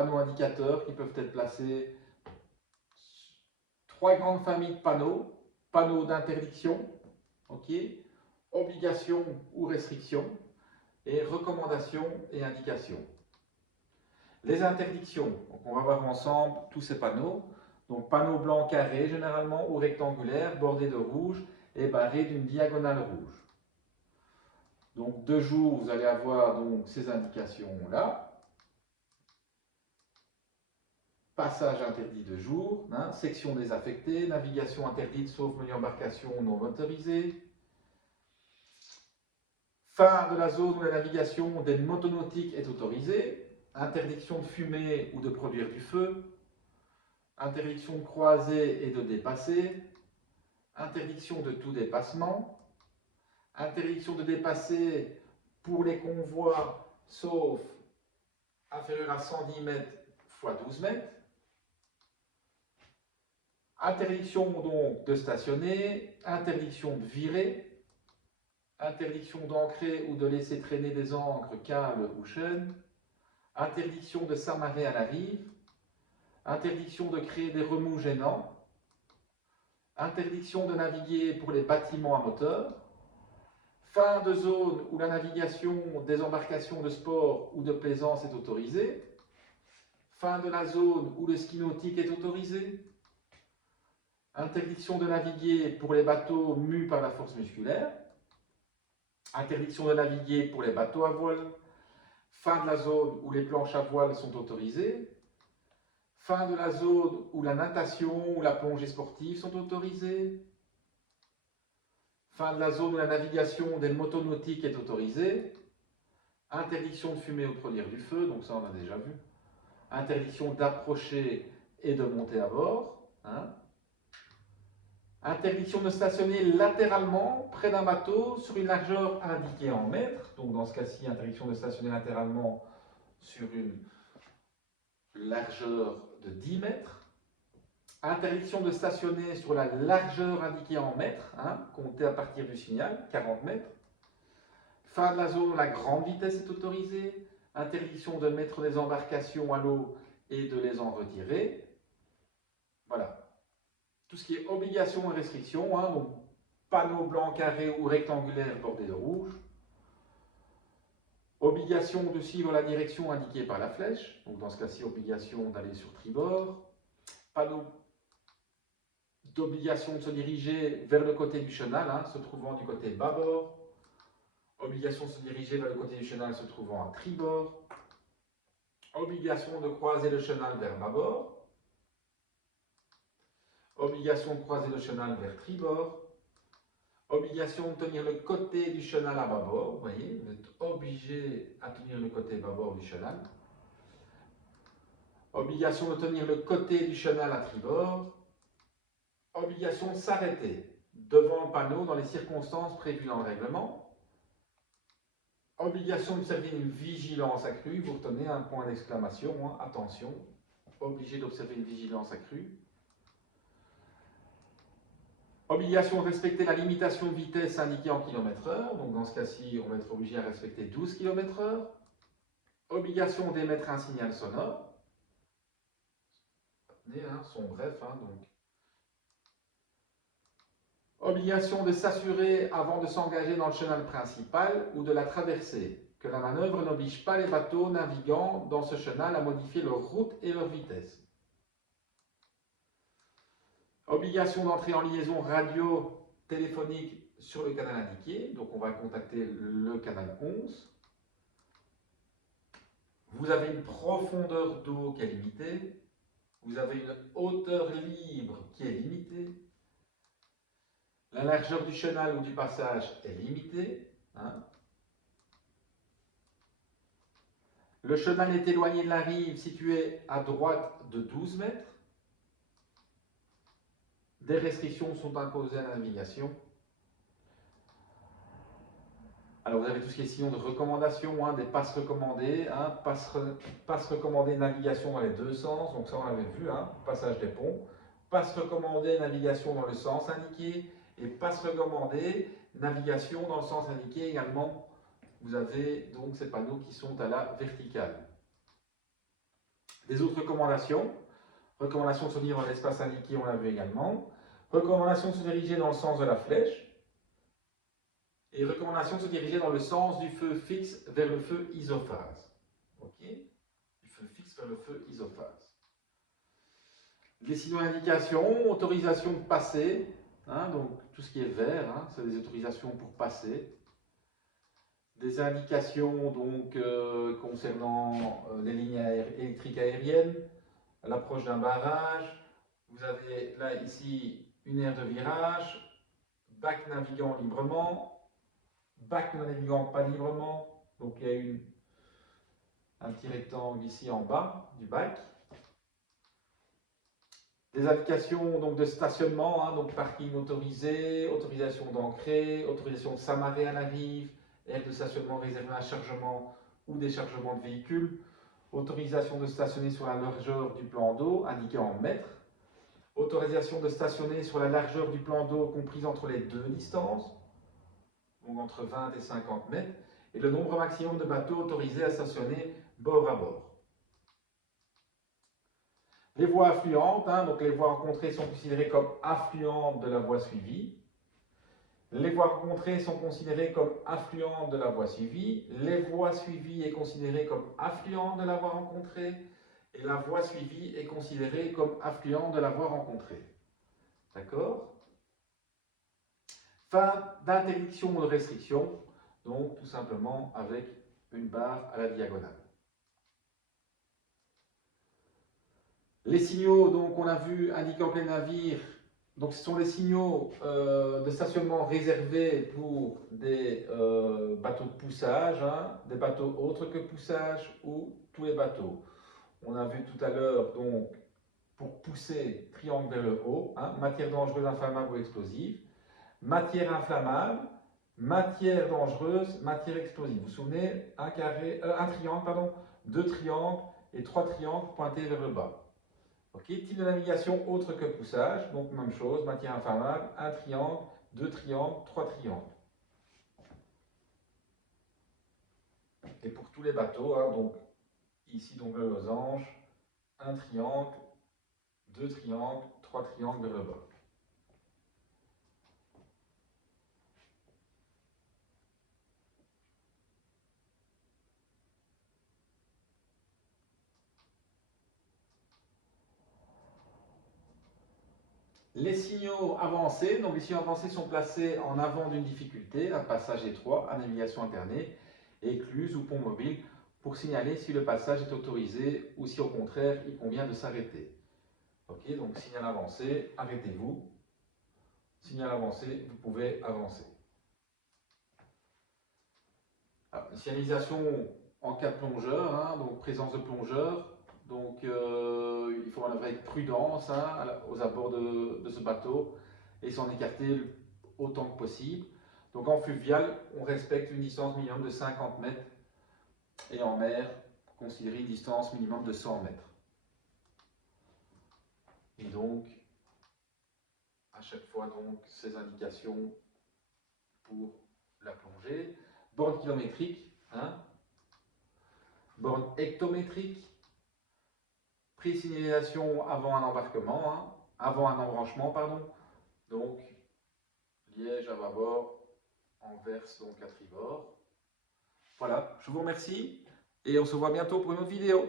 panneaux indicateurs qui peuvent être placés. Trois grandes familles de panneaux. Panneaux d'interdiction, ok, obligations ou restrictions, et recommandations et indications. Les interdictions, donc on va voir ensemble tous ces panneaux. Donc panneau blanc carré généralement ou rectangulaire, bordé de rouge et barré d'une diagonale rouge. Donc de jour, vous allez avoir donc ces indications-là. Passage interdit de jour, hein, section désaffectée, navigation interdite sauf menu embarcation non autorisée. Fin de la zone où la navigation des motonautiques est autorisée. Interdiction de fumer ou de produire du feu. Interdiction de croiser et de dépasser. Interdiction de tout dépassement. Interdiction de dépasser pour les convois sauf inférieur à 110 mètres x 12 mètres. Interdiction donc de stationner, interdiction de virer, interdiction d'ancrer ou de laisser traîner des ancres, câbles ou chaînes, interdiction de s'amarrer à la rive, interdiction de créer des remous gênants, interdiction de naviguer pour les bâtiments à moteur, fin de zone où la navigation des embarcations de sport ou de plaisance est autorisée, fin de la zone où le ski nautique est autorisé, interdiction de naviguer pour les bateaux mus par la force musculaire, interdiction de naviguer pour les bateaux à voile, fin de la zone où les planches à voile sont autorisées, fin de la zone où la natation ou la plongée sportive sont autorisées, fin de la zone où la navigation des motonautiques est autorisée, interdiction de fumer ou de produire du feu, donc ça on a déjà vu, interdiction d'approcher et de monter à bord, hein. Interdiction de stationner latéralement près d'un bateau sur une largeur indiquée en mètres. Donc dans ce cas-ci, interdiction de stationner latéralement sur une largeur de 10 mètres. Interdiction de stationner sur la largeur indiquée en mètres, hein, comptée à partir du signal, 40 mètres. Fin de la zone où la grande vitesse est autorisée. Interdiction de mettre des embarcations à l'eau et de les en retirer. Voilà. Tout ce qui est obligation et restriction, hein, donc panneau blanc carré ou rectangulaire bordé de rouge. Obligation de suivre la direction indiquée par la flèche, donc dans ce cas-ci, obligation d'aller sur tribord. Panneau d'obligation de se diriger vers le côté du chenal, hein, se trouvant du côté bâbord. Obligation de se diriger vers le côté du chenal se trouvant à tribord. Obligation de croiser le chenal vers bâbord. Obligation de croiser le chenal vers tribord. Obligation de tenir le côté du chenal à bâbord. Vous voyez, vous êtes obligé à tenir le côté bâbord du chenal. Obligation de tenir le côté du chenal à tribord. Obligation de s'arrêter devant le panneau dans les circonstances prévues dans le règlement. Obligation d'observer une vigilance accrue. Vous retenez un point d'exclamation, hein, attention. Obligé d'observer une vigilance accrue. Obligation de respecter la limitation de vitesse indiquée en km/h. Donc dans ce cas-ci, on va être obligé à respecter 12 km/h. Obligation d'émettre un signal sonore. Son bref, hein, donc. Obligation de s'assurer avant de s'engager dans le chenal principal ou de la traverser, que la manœuvre n'oblige pas les bateaux navigants dans ce chenal à modifier leur route et leur vitesse. Obligation d'entrer en liaison radio-téléphonique sur le canal indiqué, donc on va contacter le canal 11. Vous avez une profondeur d'eau qui est limitée, vous avez une hauteur libre qui est limitée, la largeur du chenal ou du passage est limitée, hein. Le chenal est éloigné de la rive située à droite de 12 mètres. Des restrictions sont imposées à la navigation. Alors vous avez tout ce qui est sinon de recommandation, hein, des passes recommandées, hein, passes recommandées navigation dans les deux sens, donc ça on l'avait vu, hein, passage des ponts. Passes recommandées navigation dans le sens indiqué et passes recommandées navigation dans le sens indiqué également. Vous avez donc ces panneaux qui sont à la verticale. Les autres recommandations. Recommandation de se diriger dans l'espace indiqué, on l'a vu également. Recommandation de se diriger dans le sens de la flèche. Et recommandation de se diriger dans le sens du feu fixe vers le feu isophase. Ok? Du feu fixe vers le feu isophase. Les signaux d'indication, autorisation de passer. Donc tout ce qui est vert, c'est des autorisations pour passer. Des indications donc, concernant les lignes électriques aériennes, l'approche d'un barrage. Vous avez là ici une aire de virage, bac naviguant librement, bac ne naviguant pas librement. Donc il y a un petit rectangle ici en bas du bac. Des indications donc, de stationnement, donc parking autorisé, autorisation d'ancrer, autorisation de s'amarrer à la rive, aire de stationnement réservée à chargement ou déchargement de véhicules, autorisation de stationner sur la largeur du plan d'eau, indiquée en mètres, autorisation de stationner sur la largeur du plan d'eau comprise entre les deux distances, donc entre 20 et 50 mètres, et le nombre maximum de bateaux autorisés à stationner bord à bord. Les voies affluentes, donc les voies rencontrées sont considérées comme affluentes de la voie suivie. Les voies rencontrées sont considérées comme affluentes de la voie suivie. Les voies suivies est considérée comme affluente de la voie rencontrée. Et la voie suivie est considérée comme affluente de la voie rencontrée. D'accord? Fin d'interdiction ou de restriction, donc tout simplement avec une barre à la diagonale. Les signaux, donc on a vu, indiquant que les navires, donc ce sont les signaux de stationnement réservés pour des bateaux de poussage, des bateaux autres que poussage ou tous les bateaux. On a vu tout à l'heure, donc, pour pousser, triangle vers le haut, matière dangereuse, inflammable ou explosive, matière inflammable, matière dangereuse, matière explosive. Vous vous souvenez, un triangle, pardon, deux triangles et trois triangles pointés vers le bas. Okay. Type de navigation autre que poussage, donc même chose, matière inflammable, un triangle, deux triangles, trois triangles. Et pour tous les bateaux, donc ici donc le losange, un triangle, deux triangles, trois triangles vers le bas. Les signaux avancés, donc les signaux avancés sont placés en avant d'une difficulté, un passage étroit, à navigation alternée, écluse ou pont mobile, pour signaler si le passage est autorisé ou si au contraire il convient de s'arrêter. Ok, donc signal avancé, arrêtez-vous. Signal avancé, vous pouvez avancer. Alors, signalisation en cas de plongeur, donc présence de plongeur. Donc il faut avec prudence aux abords de ce bateau et s'en écarter autant que possible. Donc en fluvial, on respecte une distance minimum de 50 mètres et en mer, considérer une distance minimum de 100 mètres. Et donc, à chaque fois, donc, ces indications pour la plongée. Borne kilométrique, borne hectométrique, pré-signalisation avant un embarquement, avant un embranchement, pardon. Donc, liège à bâbord, anverse donc à tribord. Voilà, je vous remercie et on se voit bientôt pour une autre vidéo.